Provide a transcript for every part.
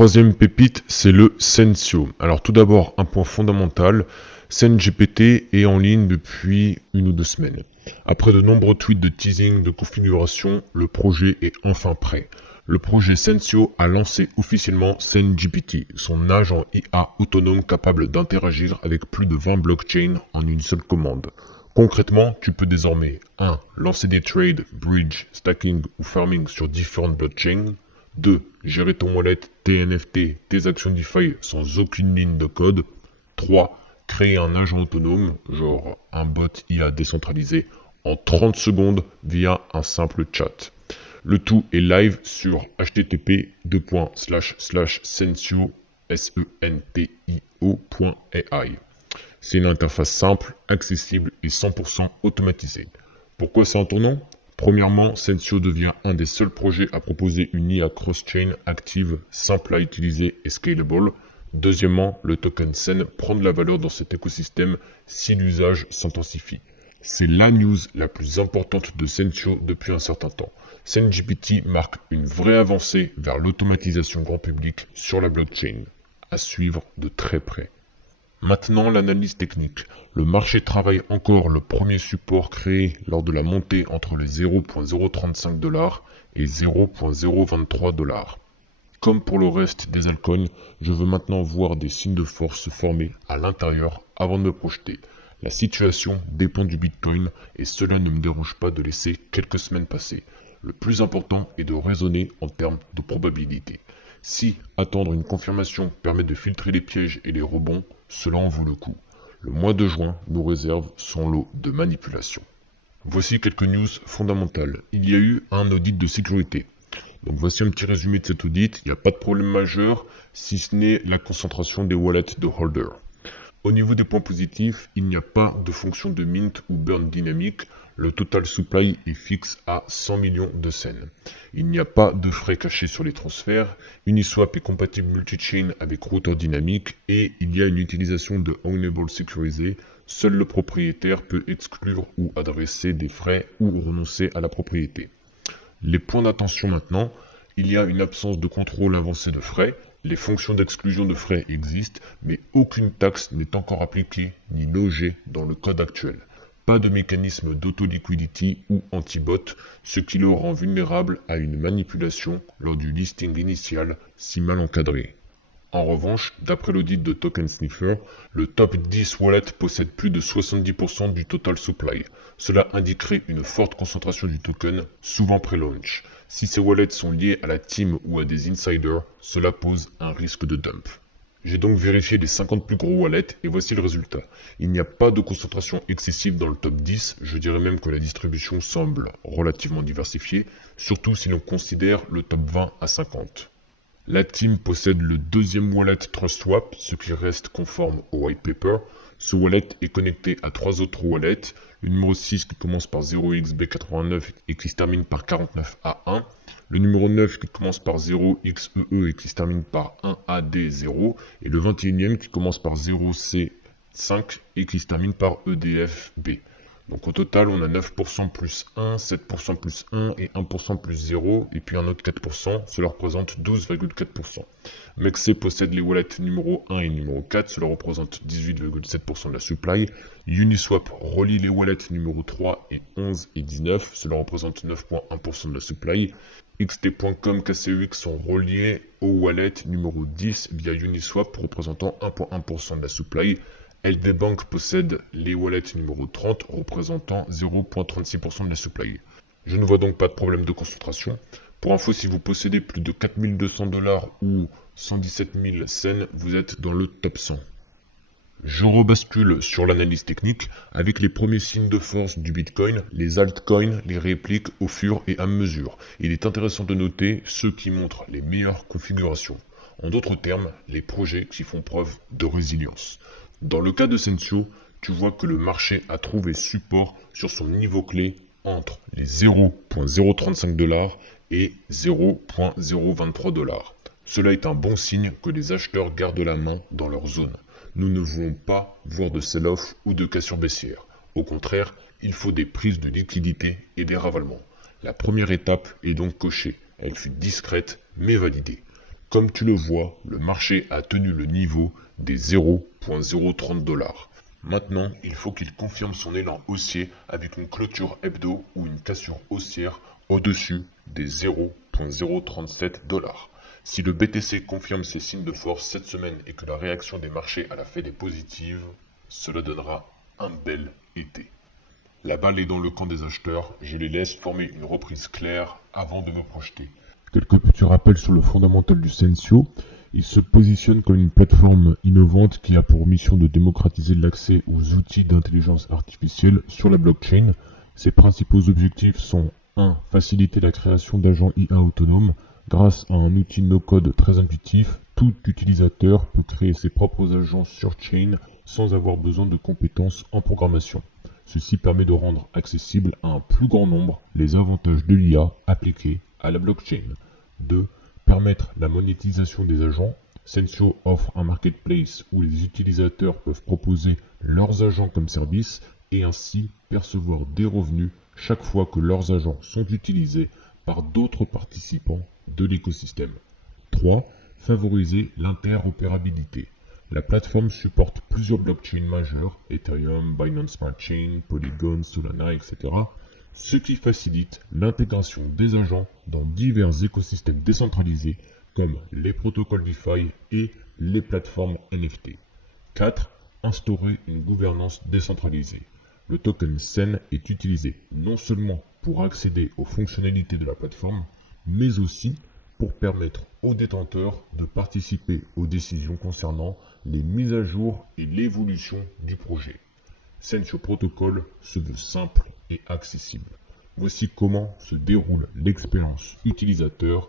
Troisième pépite, c'est le Sensio. Alors tout d'abord, un point fondamental, SenGPT est en ligne depuis 1 ou 2 semaines. Après de nombreux tweets de teasing, de configuration, le projet est enfin prêt. Le projet Sensio a lancé officiellement SenGPT, son agent IA autonome capable d'interagir avec plus de 20 blockchains en une seule commande. Concrètement, tu peux désormais 1. Lancer des trades, bridge, stacking ou farming sur différentes blockchains. 2. Gérer ton wallet, tes NFT, tes actions DeFi sans aucune ligne de code. 3. Créer un agent autonome, genre un bot IA décentralisé, en 30 secondes via un simple chat. Le tout est live sur http://sensio.ai. C'est une interface simple, accessible et 100% automatisée. Pourquoi c'est un tournant ? Premièrement, Sensio devient un des seuls projets à proposer une IA cross-chain active, simple à utiliser et scalable. Deuxièmement, le token Sen prend de la valeur dans cet écosystème si l'usage s'intensifie. C'est la news la plus importante de Sensio depuis un certain temps. SenGPT marque une vraie avancée vers l'automatisation grand public sur la blockchain. À suivre de très près. Maintenant, l'analyse technique. Le marché travaille encore le premier support créé lors de la montée entre les 0.035 $ et 0.023 $. Comme pour le reste des altcoins, je veux maintenant voir des signes de force se former à l'intérieur avant de me projeter. La situation dépend du Bitcoin et cela ne me dérange pas de laisser quelques semaines passer. Le plus important est de raisonner en termes de probabilité. Si attendre une confirmation permet de filtrer les pièges et les rebonds, cela en vaut le coup. Le mois de juin nous réserve son lot de manipulations. Voici quelques news fondamentales. Il y a eu un audit de sécurité. Donc voici un petit résumé de cet audit. Il n'y a pas de problème majeur, si ce n'est la concentration des wallets de holder. Au niveau des points positifs, il n'y a pas de fonction de mint ou burn dynamique. Le total supply est fixe à 100 millions de cents. Il n'y a pas de frais cachés sur les transferts. Uniswap est compatible multi-chain avec routeur dynamique et il y a une utilisation de Ownable sécurisé. Seul le propriétaire peut exclure ou adresser des frais ou renoncer à la propriété. Les points d'attention maintenant, il y a une absence de contrôle avancé de frais. Les fonctions d'exclusion de frais existent, mais aucune taxe n'est encore appliquée ni logée dans le code actuel. Pas de mécanisme d'auto-liquidity ou anti-bot, ce qui le rend vulnérable à une manipulation lors du listing initial si mal encadré. En revanche, d'après l'audit de Token Sniffer, le top 10 wallet possède plus de 70% du total supply. Cela indiquerait une forte concentration du token, souvent pré-launch. Si ces wallets sont liés à la team ou à des insiders, cela pose un risque de dump. J'ai donc vérifié les 50 plus gros wallets et voici le résultat. Il n'y a pas de concentration excessive dans le top 10, je dirais même que la distribution semble relativement diversifiée, surtout si l'on considère le top 20 à 50. La team possède le deuxième wallet TrustSwap, ce qui reste conforme au white paper. Ce wallet est connecté à 3 autres wallets, le numéro 6 qui commence par 0xB89 et qui se termine par 49A1, le numéro 9 qui commence par 0xEE et qui se termine par 1AD0, et le 21e qui commence par 0C5 et qui se termine par EDFB. Donc au total, on a 9% plus 1, 7% plus 1 et 1% plus 0, et puis un autre 4%, cela représente 12,4%. Mexc possède les wallets numéro 1 et numéro 4, cela représente 18,7% de la supply. Uniswap relie les wallets numéro 3 et 11 et 19, cela représente 9,1% de la supply. XT.com, KCUX sont reliés au wallet numéro 10 via Uniswap, représentant 1,1% de la supply. LD Bank possède les wallets numéro 30 représentant 0,36% de la supply. Je ne vois donc pas de problème de concentration. Pour info, si vous possédez plus de 4200 $ ou 117 000 cents, vous êtes dans le top 100. Je rebascule sur l'analyse technique avec les premiers signes de force du Bitcoin. Les altcoins les répliquent au fur et à mesure. Il est intéressant de noter ceux qui montrent les meilleures configurations. En d'autres termes, les projets qui font preuve de résilience. Dans le cas de Sensio, tu vois que le marché a trouvé support sur son niveau clé entre les 0.035 $ et 0.023 $. Cela est un bon signe que les acheteurs gardent la main dans leur zone. Nous ne voulons pas voir de sell-off ou de cassure baissière. Au contraire, il faut des prises de liquidité et des ravalements. La première étape est donc cochée. Elle fut discrète mais validée. Comme tu le vois, le marché a tenu le niveau des 0,030 $. Maintenant, il faut qu'il confirme son élan haussier avec une clôture hebdo ou une cassure haussière au-dessus des 0,037 $. Si le BTC confirme ses signes de force cette semaine et que la réaction des marchés à la Fed est positive, cela donnera un bel été. La balle est dans le camp des acheteurs, je les laisse former une reprise claire avant de me projeter. Quelques petits rappels sur le fondamental du Sensio. Il se positionne comme une plateforme innovante qui a pour mission de démocratiser l'accès aux outils d'intelligence artificielle sur la blockchain. Ses principaux objectifs sont 1. Faciliter la création d'agents IA autonomes. Grâce à un outil no-code très intuitif, tout utilisateur peut créer ses propres agents sur chain sans avoir besoin de compétences en programmation. Ceci permet de rendre accessible à un plus grand nombre les avantages de l'IA appliqués à la blockchain. 2. Permettre la monétisation des agents. Sensio offre un marketplace où les utilisateurs peuvent proposer leurs agents comme service et ainsi percevoir des revenus chaque fois que leurs agents sont utilisés par d'autres participants de l'écosystème. 3. Favoriser l'interopérabilité. La plateforme supporte plusieurs blockchains majeures, Ethereum, Binance Smart Chain, Polygon, Solana, etc., ce qui facilite l'intégration des agents dans divers écosystèmes décentralisés comme les protocoles DeFi et les plateformes NFT. 4. Instaurer une gouvernance décentralisée. Le token SEN est utilisé non seulement pour accéder aux fonctionnalités de la plateforme, mais aussi pour permettre aux détenteurs de participer aux décisions concernant les mises à jour et l'évolution du projet. Sensio Protocol se veut simple et accessible. Voici comment se déroule l'expérience utilisateur.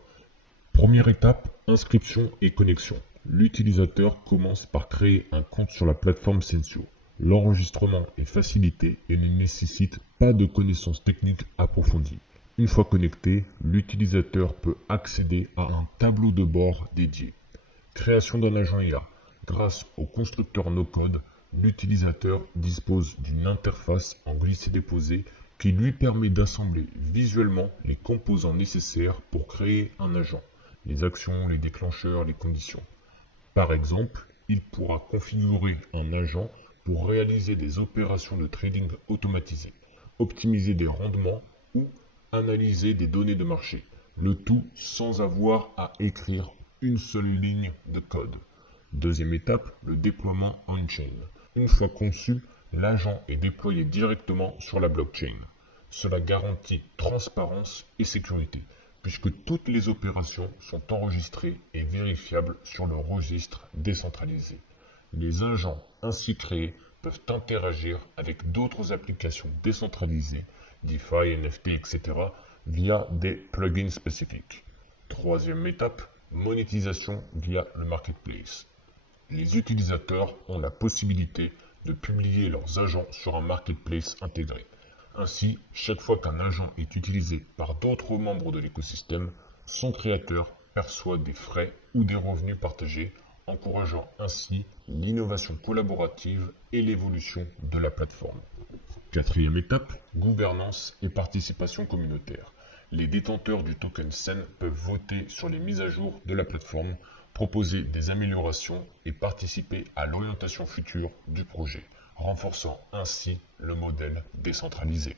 Première étape, inscription et connexion. L'utilisateur commence par créer un compte sur la plateforme Sensio. L'enregistrement est facilité et ne nécessite pas de connaissances techniques approfondies. Une fois connecté, l'utilisateur peut accéder à un tableau de bord dédié. Création d'un agent IA. Grâce au constructeur no-code, l'utilisateur dispose d'une interface en glisser-déposer qui lui permet d'assembler visuellement les composants nécessaires pour créer un agent, les actions, les déclencheurs, les conditions. Par exemple, il pourra configurer un agent pour réaliser des opérations de trading automatisées, optimiser des rendements ou analyser des données de marché, le tout sans avoir à écrire une seule ligne de code. Deuxième étape, le déploiement on-chain. Une fois conçu, l'agent est déployé directement sur la blockchain. Cela garantit transparence et sécurité, puisque toutes les opérations sont enregistrées et vérifiables sur le registre décentralisé. Les agents ainsi créés peuvent interagir avec d'autres applications décentralisées, DeFi, NFT, etc., via des plugins spécifiques. Troisième étape, monétisation via le marketplace. Les utilisateurs ont la possibilité de publier leurs agents sur un marketplace intégré. Ainsi, chaque fois qu'un agent est utilisé par d'autres membres de l'écosystème, son créateur perçoit des frais ou des revenus partagés, encourageant ainsi l'innovation collaborative et l'évolution de la plateforme. Quatrième étape, gouvernance et participation communautaire. Les détenteurs du token SEN peuvent voter sur les mises à jour de la plateforme, proposer des améliorations et participer à l'orientation future du projet, renforçant ainsi le modèle décentralisé.